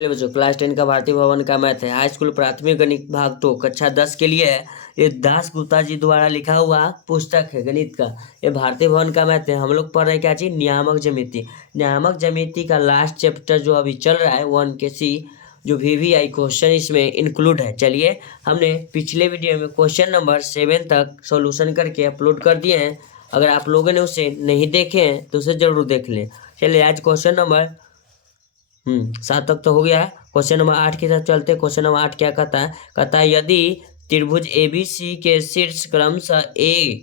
बच्चों क्लास 10 का भारतीय भवन का मैथ है। हाई स्कूल प्राथमिक गणित भाग 2 कक्षा 10 के लिए है। ये दास गुप्ता जी द्वारा लिखा हुआ पुस्तक है गणित का। ये भारतीय भवन का मैथ है। हम लोग पढ़ रहे हैं क्या चीज, नियामक ज्यामिति। नियामक ज्यामिति का लास्ट चैप्टर जो अभी चल रहा है 1 के सी, जो VVI क्वेश्चन इसमें इंक्लूड है। चलिए, हमने पिछले वीडियो में क्वेश्चन नंबर 7 तक सोल्यूशन करके अपलोड कर दिए हैं। अगर आप लोगों ने उसे नहीं देखे हैं तो उसे जरूर देख लें। चलिए, आज क्वेश्चन नंबर 7 तक तो हो गया है। क्वेश्चन नंबर 8 के साथ चलते हैं। क्वेश्चन नंबर 8 क्या कहता है यदि त्रिभुज ABC के शीर्ष क्रमशः A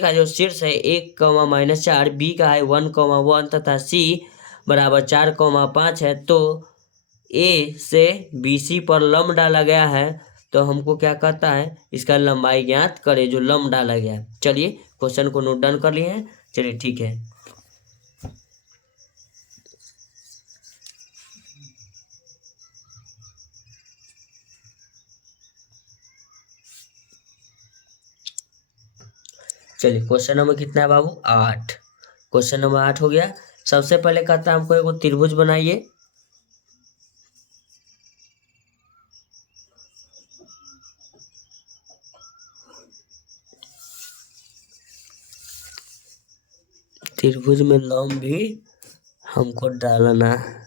का जो शीर्ष है 1, -4, B का है 1, 1 तथा C बराबर 4, 5 है, तो A से BC पर लंब डाला गया है। तो हमको क्या कहता है, इसका लंबाई ज्ञात करें जो लंब डाला गया है। चलिए, क्वेश्चन को नोट डाउन कर लिए हैं। चलिए ठीक है। चलिए, क्वेश्चन नंबर कितना है बाबू, 8। क्वेश्चन नंबर 8 हो गया। सबसे पहले कहता है हमको एक त्रिभुज बनाइए। त्रिभुज में लंब भी हमको डालना है।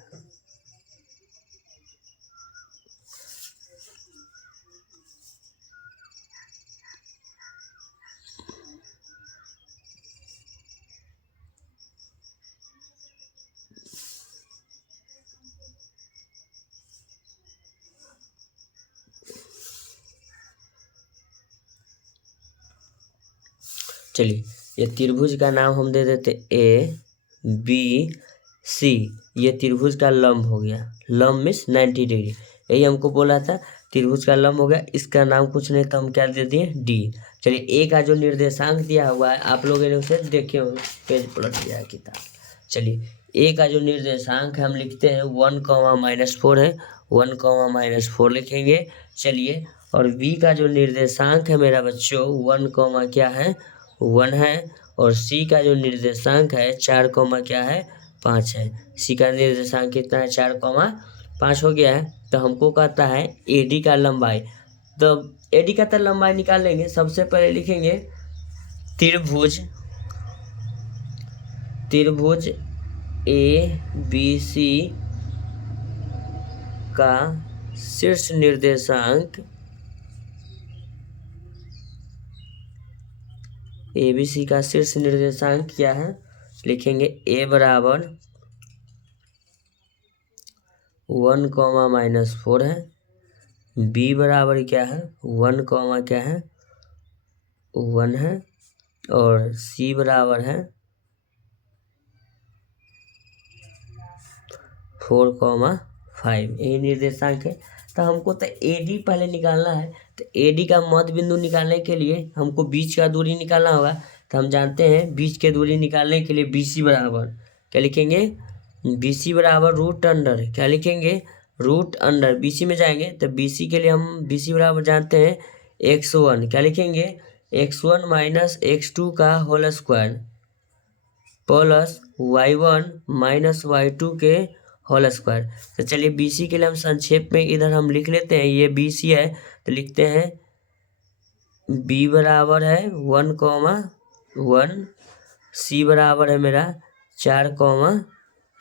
चलिए, ये त्रिभुज का नाम हम दे देते ABC। ये त्रिभुज का लंब हो गया। लंब मीन्स 90 डिग्री। यही हमको बोला था, त्रिभुज का लंब हो गया। इसका नाम कुछ नहीं तो हम क्या दे दिए, D। चलिए, A का जो निर्देशांक दिया हुआ है आप लोगों ने उसे देखे होंगे, पेज पलट दिया है किताब। चलिए, A का जो निर्देशांक है हम लिखते हैं 1, -4 है। 1, -4 लिखेंगे। चलिए, और B का जो निर्देशांक है मेरा बच्चों 1, क्या है, 1 है। और C का जो निर्देशांक है 4, क्या है, 5 है। C का निर्देशांक कितना है, 4, 5 हो गया है। तो हमको कहता है AD का लंबाई। तो AD का तो लंबाई निकालेंगे। सबसे पहले लिखेंगे त्रिभुज ABC का शीर्ष निर्देशांक ABC का शीर्ष निर्देशांक क्या है, लिखेंगे A बराबर 1, -4 है। B बराबर क्या है, 1, क्या है, 1 है। और C बराबर है 4, 5। यही निर्देशांक है। तो हमको तो AD पहले निकालना है। तो AD का मध्य बिंदु निकालने के लिए हमको बीच का दूरी निकालना होगा। तो हम जानते हैं बीच के दूरी निकालने के लिए BC बराबर क्या लिखेंगे, BC बराबर √अंडर, क्या लिखेंगे, √अंडर। BC में जाएंगे तो BC के लिए हम BC बराबर जानते हैं x1, क्या लिखेंगे, x1 - x2 का whole square plus y1 - y2 के होल स्क्वायर। तो चलिए, BC के लिए हम संक्षेप में इधर हम लिख लेते हैं। ये BC है तो लिखते हैं B बराबर है 1, C बराबर है मेरा 4,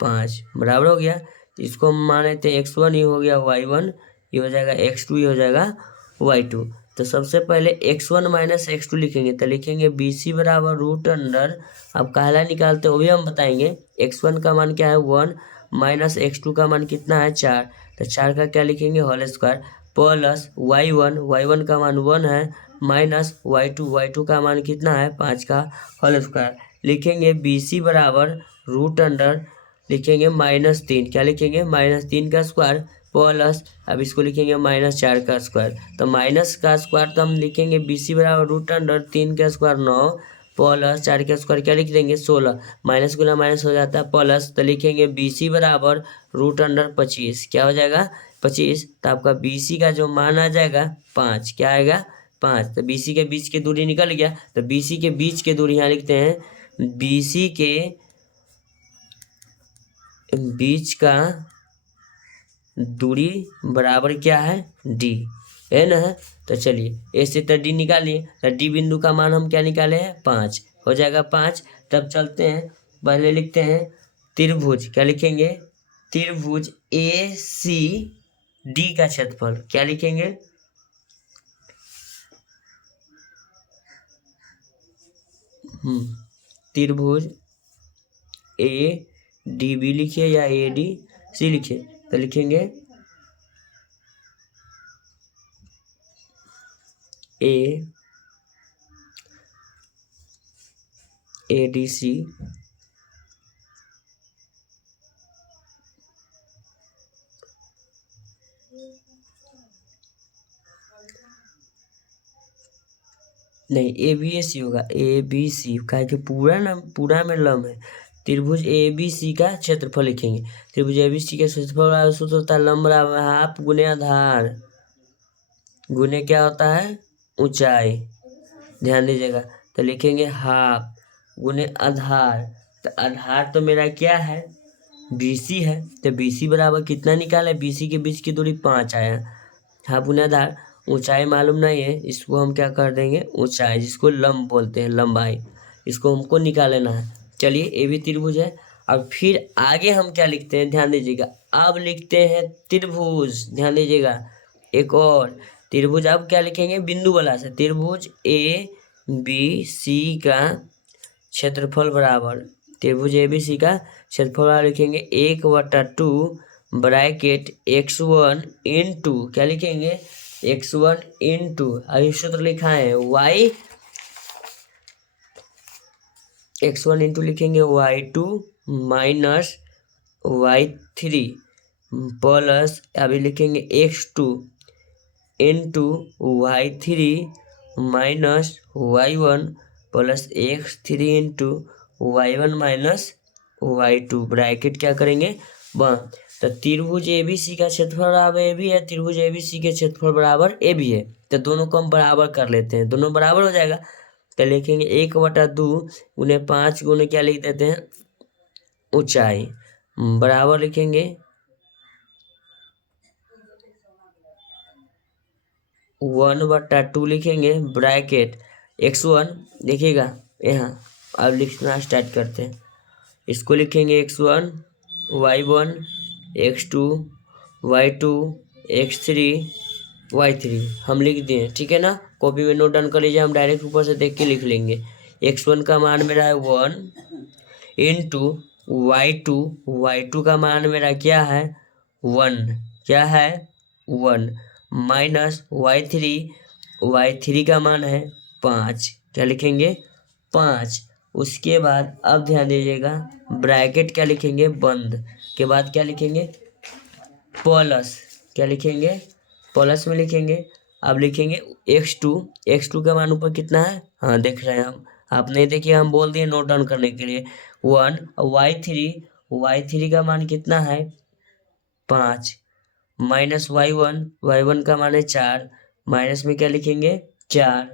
5 बराबर हो गया। तो इसको हम मान लेते हैं x1, ये हो गया y1, ये हो जाएगा x2, ये हो जाएगा y2। तो सबसे पहले x1 - x2 लिखेंगे। तो लिखेंगे BC बराबर √अंडर। अब काहला निकालते वो भी हम बताएंगे। x1 का मान क्या है 1, -x2 का मान कितना है 4। तो 4 का क्या लिखेंगे, होल स्क्वायर प्लस y1 का मान 1 है, माइनस y2 का मान कितना है 5 का होल स्क्वायर। लिखेंगे BC बराबर √अंडर, लिखेंगे -3, क्या लिखेंगे, -3 का स्क्वायर प्लस, अब इसको लिखेंगे -4 का स्क्वायर। तो माइनस का स्क्वायर तो हम लिखेंगे BC बराबर √अंडर 3 का स्क्वायर 9 प्लस 4 का स्क्वायर क्या लिख देंगे 16, माइनस गुना माइनस हो जाता है प्लस। तो लिखेंगे BC बराबर √अंडर 25, क्या हो जाएगा 25। तो आपका BC का जो मान आ जाएगा 5, क्या आएगा 5। तो BC के बीच की दूरी निकल गया। तो BC के बीच की दूरी यहाँ लिखते हैं, BC के बीच का दूरी बराबर क्या है डी, है ना। तो चलिए ए से तो डी निकालिए, तो डी बिंदु का मान हम क्या निकाले हैं 5, हो जाएगा 5। तब चलते हैं, पहले लिखते हैं त्रिभुज, क्या लिखेंगे त्रिभुज ए सी डी का क्षेत्रफल, क्या लिखेंगे त्रिभुज ए डी बी लिखिए या ए डी सी लिखिए, तो लिखेंगे ए डी सी नहीं, ए बी ए सी होगा, ए बी सी का कि पूरा ना पूरा में लंब है। त्रिभुज ए बी सी का क्षेत्रफल लिखेंगे, त्रिभुज ए बी सी का क्षेत्रफल सूत्र होता है लंब बराबर हाफ गुने आधार गुने क्या होता है ऊंचाई, ध्यान दीजिएगा। तो लिखेंगे हाफ गुने आधार, तो आधार तो मेरा क्या है BC है, तो BC बराबर कितना निकाले, BC के बीच की दूरी 5 आया, हाफ गुने आधार। ऊंचाई मालूम नहीं है, इसको हम क्या कर देंगे ऊंचाई, जिसको लंब बोलते हैं लंबाई, इसको हमको निकालना है। चलिए ये भी त्रिभुज है। अब फिर आगे हम क्या लिखते हैं ध्यान दीजिएगा, अब लिखते हैं त्रिभुज, ध्यान दीजिएगा एक और त्रिभुज। अब क्या लिखेंगे बिंदु वाला से, त्रिभुज ए बी सी का क्षेत्रफल बराबर, त्रिभुज ए बी सी का क्षेत्रफल लिखेंगे 1/2 ब्रैकेट x1 इंटू क्या लिखेंगे x1 इंटू, अभी सूत्र लिखा है y, x1 इंटू लिखेंगे y2 माइनस y3 प्लस अभी लिखेंगे x2 into y3 minus y1 plus x3 into y1 minus y2 bracket क्या करेंगे बंद। तो त्रिभुज ए बी सी का क्षेत्रफल बराबर ए बी है, त्रिभुज ए बी सी के क्षेत्रफल बराबर ए बी है, तो दोनों को हम बराबर कर लेते हैं, दोनों बराबर हो जाएगा। तो लिखेंगे 1/2 उन्हें 5 गुने क्या लिख देते हैं ऊंचाई बराबर लिखेंगे 1/2 लिखेंगे ब्रैकेट x1, देखिएगा यहाँ अब लिखना स्टार्ट करते हैं, इसको लिखेंगे x1 y1 x2 y2 x3 y3 हम लिख दिए, ठीक है ना। कॉपी में नोट डाउन कर लीजिए, हम डायरेक्ट ऊपर से देख के लिख लेंगे। x1 का मान मेरा है 1 इंटू y2 का मान मेरा क्या है 1, क्या है 1 माइनस y3 का मान है 5, क्या लिखेंगे 5। उसके बाद अब ध्यान दीजिएगा ब्रैकेट क्या लिखेंगे बंद के बाद क्या लिखेंगे प्लस, क्या लिखेंगे प्लस में लिखेंगे। अब लिखेंगे x2 का मान ऊपर कितना है, हाँ देख रहे हैं हम, आप नहीं देखिए हम बोल दिए नोट डाउन करने के लिए 1, y3 का मान कितना है 5 माइनस y1 का मान है 4, माइनस में क्या लिखेंगे 4।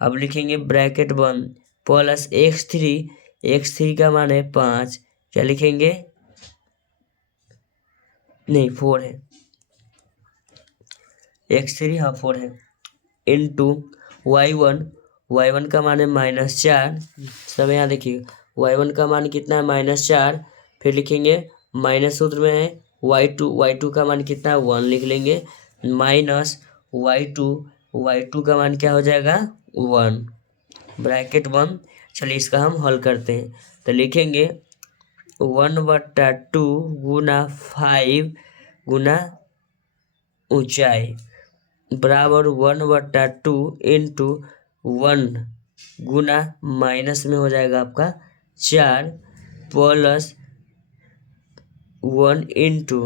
अब लिखेंगे ब्रैकेट बंद प्लस x3 का मान है 5, क्या लिखेंगे नहीं 4 है, x3 हाँ 4 है इंटू y1 का मान है -4, सब यहाँ देखिए y1 का मान कितना है -4, फिर लिखेंगे माइनस सूत्र में है y2 का मान कितना है 1 लिख लेंगे माइनस y2 का मान क्या हो जाएगा 1 ब्रैकेट बंद। चलिए इसका हम हल करते हैं, तो लिखेंगे 1/2 गुना 5 गुना ऊंचाई बराबर 1/2 इंटू 1 गुना माइनस में हो जाएगा आपका 4 plus 1 into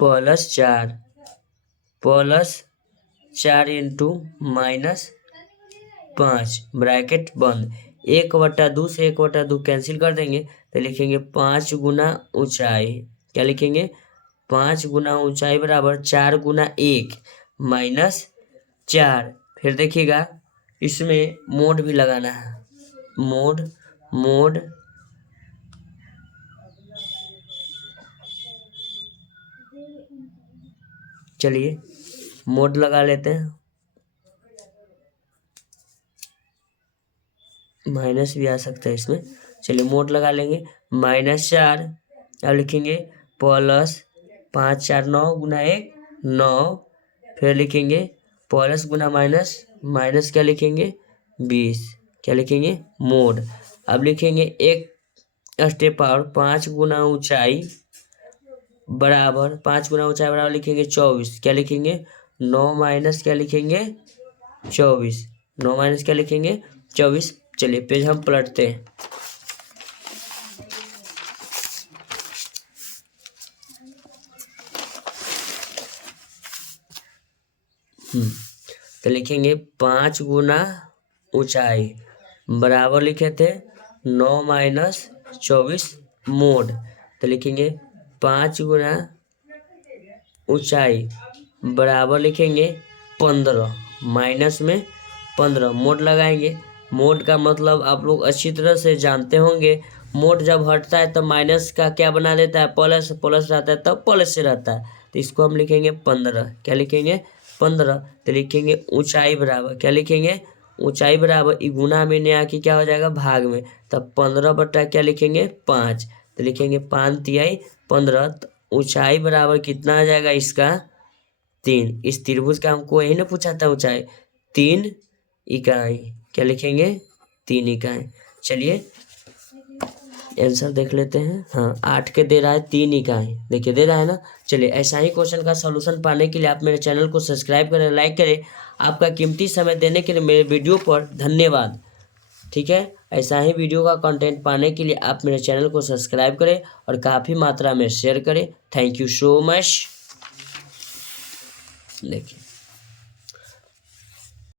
plus 4 into minus 5 bracket बंद। 1/2 से 1/2 कैंसिल कर देंगे, तो लिखेंगे 5 गुना ऊंचाई, क्या लिखेंगे 5 गुना ऊंचाई बराबर 4 गुना 1 माइनस 4। फिर देखिएगा इसमें मोड भी लगाना है, मोड चलिए मोड लगा लेते हैं, माइनस भी आ सकता है इसमें। चलिए मोड लगा लेंगे, -4 अब लिखेंगे प्लस 5 4 9 गुना 1 9, फिर लिखेंगे प्लस गुना माइनस, माइनस क्या लिखेंगे 20, क्या लिखेंगे मोड। अब लिखेंगे एक स्टेप और, 5 गुना ऊंचाई बराबर, 5 गुना ऊंचाई बराबर लिखेंगे 24, क्या लिखेंगे 9 माइनस क्या लिखेंगे 24, 9 माइनस क्या लिखेंगे 24। चलिए पेज हम पलटते हैं। तो लिखेंगे 5 गुना ऊंचाई बराबर लिखे थे 9 माइनस 24 मोड। तो लिखेंगे 5 गुना ऊंचाई बराबर लिखेंगे 15, माइनस में 15 मोड लगाएंगे। मोड का मतलब आप लोग अच्छी तरह से जानते होंगे, मोड जब हटता है तो माइनस का क्या बना देता है प्लस, प्लस रहता है तब प्लस से रहता है। तो इसको हम लिखेंगे 15, क्या लिखेंगे 15। तो लिखेंगे ऊंचाई बराबर, क्या लिखेंगे ऊंचाई बराबर, गुना में ने आके क्या हो जाएगा भाग में, तब 15 बटा क्या लिखेंगे 5। तो लिखेंगे 5 तिहाई 15। तो ऊंचाई बराबर कितना आ जाएगा इसका 3। इस त्रिभुज का हमको यही ना पूछा था ऊंचाई 3 इकाई, क्या लिखेंगे 3 इकाई। चलिए आंसर देख लेते हैं। हाँ 8 के दे रहा है 3 इकाई, देखिए दे रहा है ना। चलिए ऐसा ही क्वेश्चन का सलूशन पाने के लिए आप मेरे चैनल को सब्सक्राइब करें, लाइक करें। आपका कीमती समय देने के लिए मेरे वीडियो पर धन्यवाद। ठीक है, ऐसा ही वीडियो का कंटेंट पाने के लिए आप मेरे चैनल को सब्सक्राइब करें और काफ़ी मात्रा में शेयर करें। Thank you so much. देखिए